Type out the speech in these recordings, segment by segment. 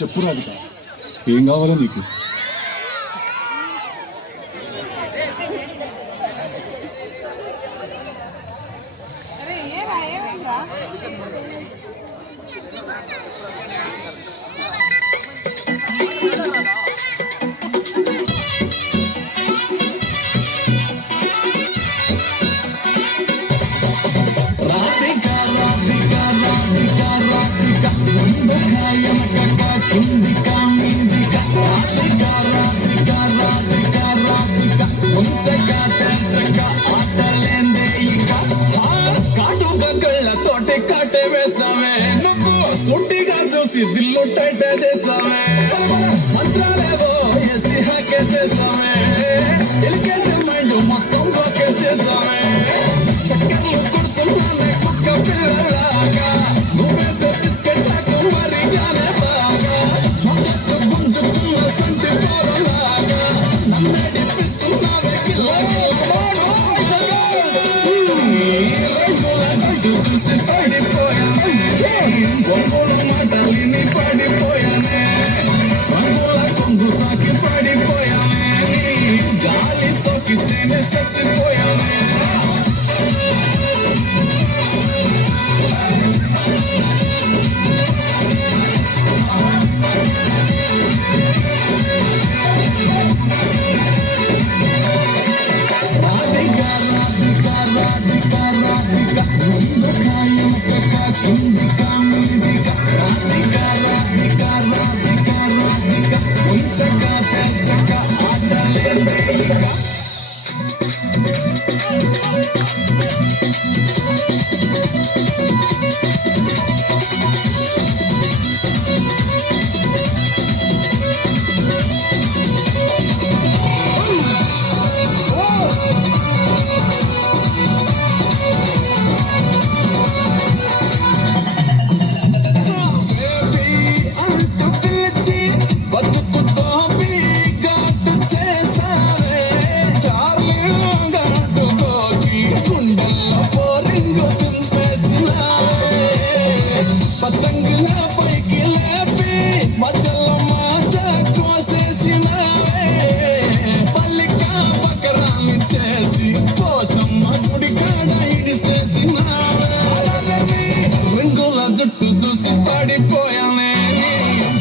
చెప్పు రాధిక, ఏం కావాలో నీకు? సుట్టిగా చూసి దిల్లు టైట్ చేసామే, మంత్రాలేవో వేసి హ్యాకే చేసామే, ఎలికేజ్ మైండ్ మొత్తం బ్లాకే చేసామే, చక్కర్లు కొడుతున్నానే కుక్క పిల్లలాగా, నువ్వేసే బిస్కెట్ నాకు మరిగానే బాగా, స్వాగత్తు గుంజుతున్న సంచి పోరలాగా, నన్నడిపిస్తున్నావే చూసి పడిపోయానే, ఒంగోలు మాటలిని పడిపోయానే, రంగుల కొంగు తాకి పడిపోయానే, గాలి సోకితేనే చచ్చిపోయానే. జుట్టు చూసి పడిపోయానే,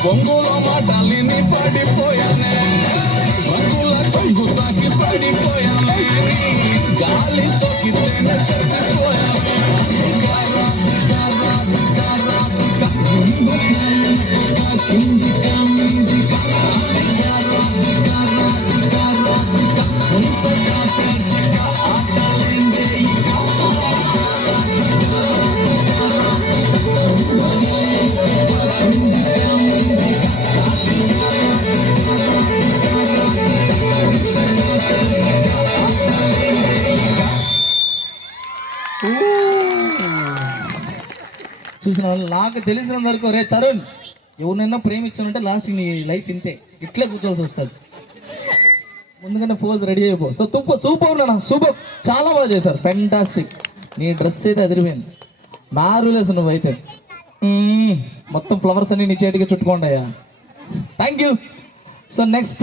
బొంగులో మాటలిని పడిపోయానే, రంగుల కొంగు తాకి పడిపోయానే, గాలి సోకితేనే చచ్చిపోయానే. చూసిన వాళ్ళు నాకు తెలిసినంత వరకు, రే తరుణ్, ఎవరినైనా ప్రేమించానంటే లాస్ట్ నీ లైఫ్ ఇంతే, ఇట్లే కూర్చోవాల్సి వస్తుంది. ముందుగానే పోజ్ రెడీ అయిపో. సో సూపర్ నాన్న, సూపర్, చాలా బాగా చేశారు, ఫ్యాంటాస్టిక్. నీ డ్రెస్ అయితే అదిరిపోయింది, మారులేసు నువ్వైతే. మొత్తం ఫ్లవర్స్ అన్ని నీ చేతికి చుట్టుకోండి అయ్యా. Thank you. So next